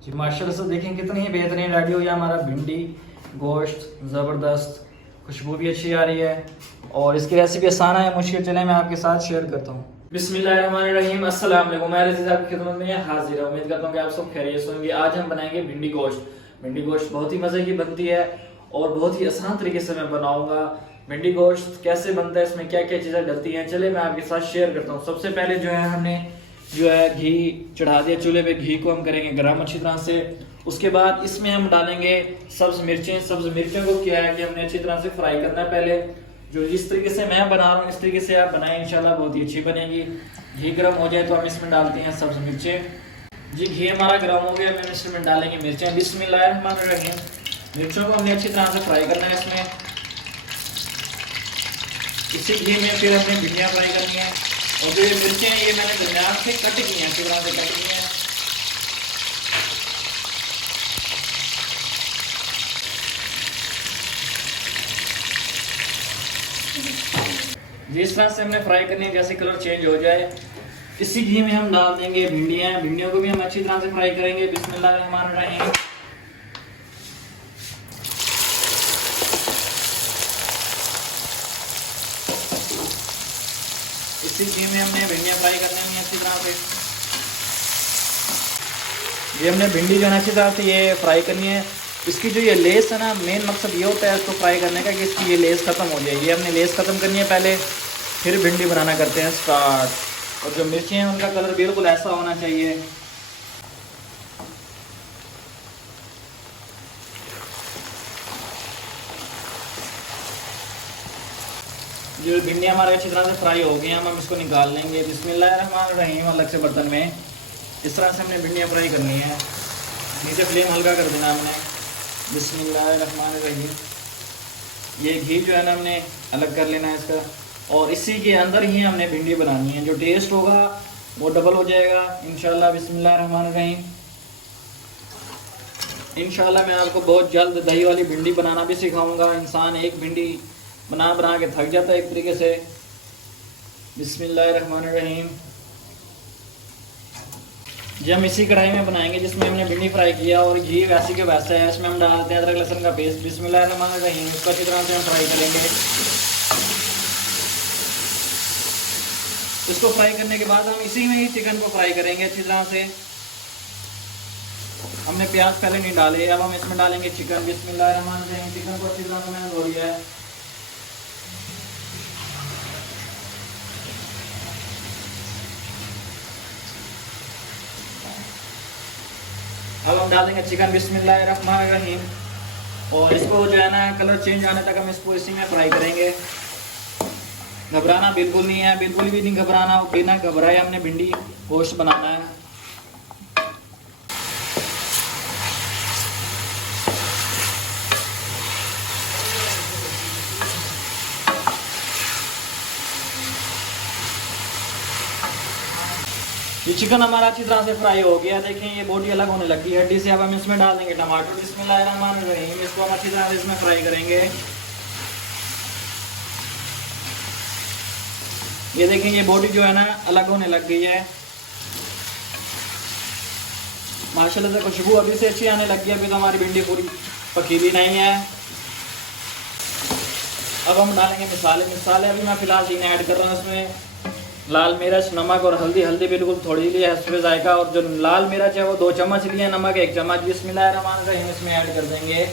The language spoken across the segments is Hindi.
जी माशाल्लाह से देखें कितनी ही बेहतरीन रेडी हुई है हमारा भिंडी गोश्त, ज़बरदस्त खुशबू भी अच्छी आ रही है और इसकी रेसिपी आसान है मुश्किल, चले मैं आपके साथ शेयर करता हूँ। बिस्मिल्लाहिर्रहमानिर्रहीम, अस्सलाम वालेकुम। मैं रज़ीज़ आपकी खिदमत में हाजिर हूँ। उम्मीद करता हूँ कि आप सब खैरियत से होंगे। आज हम बनाएंगे भिंडी गोश्त। भिंडी गोश्त बहुत ही मज़े की बनती है और बहुत ही आसान तरीके से मैं बनाऊँगा। भिंडी गोश्त कैसे बनता है, इसमें क्या क्या चीज़ें डलती हैं, चले मैं आपके साथ शेयर करता हूँ। सबसे पहले जो है हमने घी चढ़ा दिया चूल्हे पे, घी को हम करेंगे गर्म अच्छी तरह से। उसके बाद इसमें हम डालेंगे सब्ज मिर्चें। सब्ज मिर्चों को क्या है कि हमने अच्छी तरह से फ्राई करना है पहले। जो जिस तरीके से मैं बना रहा हूँ इस तरीके से आप बनाएं, इंशाल्लाह बहुत ही अच्छी बनेगी। घी गर्म हो जाए तो हम इसमें डालते हैं सब्ज मिर्चें। जी घी हमारा गर्म हो गया, हम इसमें डालेंगे मिर्चें। बिस्मिल्लाहिर्रहमानिर्रहीम। मिर्चों को हमने अच्छी तरह से फ्राई करना है इसमें। इसी घी में फिर हमने भिंडियाँ फ्राई करनी है और जो ये मिर्चें हैं ये मैंने दरमियान से कट की हैं, अच्छी तरह से कट की हैं। जिस तरह से हमने फ्राई करनी है, जैसे कलर चेंज हो जाए इसी घी में हम डाल देंगे भिंडियाँ। भिंडियों को भी हम अच्छी तरह से फ्राई करेंगे। बिस्मिल्लाहिर्रहमानिर्रहीम। इसी घी में हमने भिंडियाँ फ्राई करनी है अच्छी तरह से। ये हमने भिंडी जो है अच्छी तरह से ये फ्राई करनी है। इसकी जो ये लेस है ना, मेन मकसद ये होता है इसको फ्राई करने का कि इसकी ये लेस ख़त्म हो जाए। ये हमने लेस ख़त्म करनी है पहले, फिर भिंडी बनाना करते हैं स्टार्ट। और जो मिर्ची हैं उनका कलर बिल्कुल ऐसा होना चाहिए। जो भिंडी हमारे अच्छी तरह से फ्राई हो गई हैं, हम इसको निकाल लेंगे। बिस्मिल्लाहिर्रहमानिर्रहीम। अलग से बर्तन में इस तरह से हमने भिंडियाँ फ्राई करनी है। नीचे फ्लेम हल्का कर देना हमने। बिस्मिल्लाहिर्रहमानिर्रहीम। ये घी जो है ना हमने अलग कर लेना है इसका, और इसी के अंदर ही हमने भिंडी बनानी है। जो टेस्ट होगा वो डबल हो जाएगा इंशाल्लाह। बिस्मिल्लाहिर्रहमानिर्रहीम। इंशाल्लाह मैं आपको बहुत जल्द दही वाली भिंडी बनाना भी सिखाऊंगा। इंसान एक भिंडी बना बना के थक जाता है एक तरीके से। बिस्मिल्लाहिर्रहमानिर्रहीम। जी हम इसी कढ़ाई में बनाएंगे जिसमें हमने भिंडी फ्राई किया और घी वैसे के वैसे है। इसमें हम डालते हैं अदरक लहसुन का पेस्ट। बिस्मिल्लाहिर्रहमानिर्रहीम। इसको अच्छी तरह से हम फ्राई करेंगे। इसको फ्राई करने के बाद हम इसी में ही चिकन को फ्राई करेंगे अच्छी तरह से। हमने प्याज पहले नहीं डाले, अब हम इसमें डालेंगे चिकन। बिस्मिल्लाहिर्रहमानिर्रहीम। चिकन को अच्छी तरह से मैंने धो लिया है। अब हम डालेंगे चिकन। बिस्मिल्लाहिर्रहमानिर्रहीम। और इसको जो है ना कलर चेंज आने तक हम इसको इसी में फ्राई करेंगे। घबराना बिल्कुल नहीं है, बिल्कुल भी नहीं घबराना। बिना घबराए हमने भिंडी गोश्त बनाना है। ये चिकन हमारा अच्छी तरह से फ्राई हो गया। देखें ये बॉडी अलग होने लगी है हड्डी से। अब हम इसमें डाल देंगे टमाटर। बिस्मिल्लाहिर्रहमानिर्रहीम। इसको हम अच्छी तरह से इसमें फ्राई करेंगे। ये देखें ये बॉडी जो है ना अलग होने लग गई है माशाल्लाह से। खुशबू अभी से अच्छी आने लगी है। अभी तो हमारी भिंडी पूरी पकीली नहीं है। अब हम डालेंगे मसाले अभी मैं फ़िलहाल 3 ऐड कर रहा हूँ इसमें। लाल मिर्च, नमक और हल्दी। हल्दी बिल्कुल थोड़ी ली है हस्बे जायका। और जो लाल मिर्च है वो 2 चम्मच लिए, नमक 1 चम्मच। बिस्मिल्लाहिर्रहमानिर्रहीम। इसमें ऐड कर देंगे।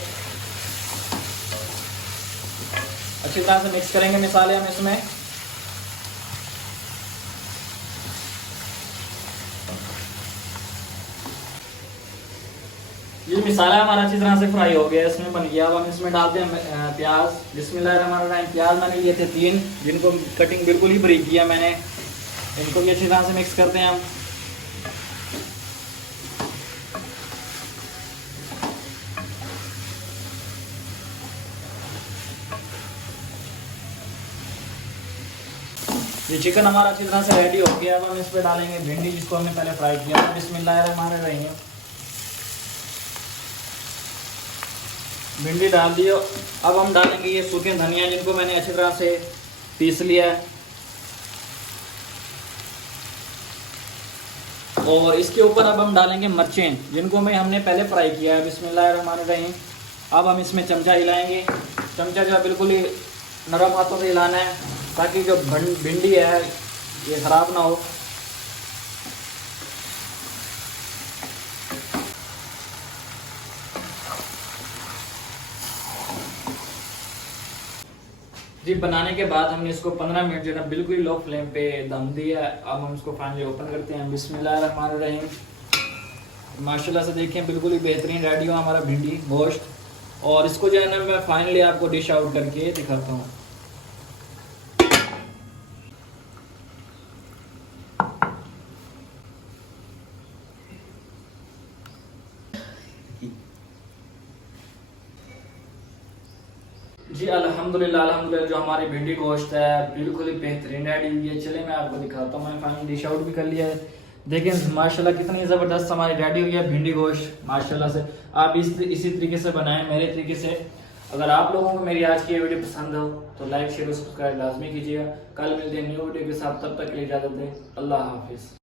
अच्छी तरह से मिक्स करेंगे मसाले हम इसमें। ये मसाला हमारा अच्छी तरह से फ्राई हो गया, इसमें बन गया। अब हम इसमें डालते हैं प्याज। बिस्मिल्लाहिर्रहमानिर्रहीम। प्याज मैंने लिए थे 3, जिनको कटिंग बिल्कुल ही बारीक किया मैंने। इनको भी अच्छी तरह से मिक्स करते हैं हम। ये चिकन हमारा अच्छी तरह से रेडी हो गया। अब हम इस पर डालेंगे भिंडी जिसको हमने पहले फ्राई किया था। बिस्मिल्लाहिर्रहमानिर्रहीम। भिंडी डाल दियो। अब हम डालेंगे ये सूखे धनिया जिनको मैंने अच्छी तरह से पीस लिया है। और इसके ऊपर अब हम डालेंगे मिर्चें, जिनको हमने पहले फ्राई किया है। बिस्मिल्लाहिर्रहमानिर्रहीम। अब हम इसमें चमचा हिलाएंगे। चमचा जो है बिल्कुल ही नरम हाथों से हिलाना है, ताकि जो भिंडी है ये ख़राब ना हो। जी, बनाने के बाद हमने इसको 15 मिनट जो है ना बिल्कुल लो फ्लेम पे दम दिया। अब हम इसको फाइनली ओपन करते हैं। बिस्मिल्लाहिर्रहमानिर्रहीम। माशाल्लाह से देखें बिल्कुल ही बेहतरीन रेडी हुआ हमारा भिंडी गोश्त। और इसको जो है ना मैं फाइनली आपको डिश आउट करके दिखाता हूँ। जी अल्हम्दुलिल्लाह जो हमारी भिंडी गोश्त है बिल्कुल ही बेहतरीन रेडी हुई है। चले मैं आपको दिखाता हूँ। मैंने फाइनली डिश आउट भी कर लिया है। देखें माशाल्लाह कितनी ज़बरदस्त हमारी रेडी हुई है भिंडी गोश्त। माशाल्लाह से आप इसी तरीके से बनाएं मेरे तरीके से। अगर आप लोगों को मेरी आज की ये वीडियो पसंद हो तो लाइक शेयर और सब्सक्राइब लाजमी कीजिएगा। कल मिलते हैं न्यू वीडियो के साथ, तब तक के लिए इजाज़त दें। अल्लाह हाफिज़।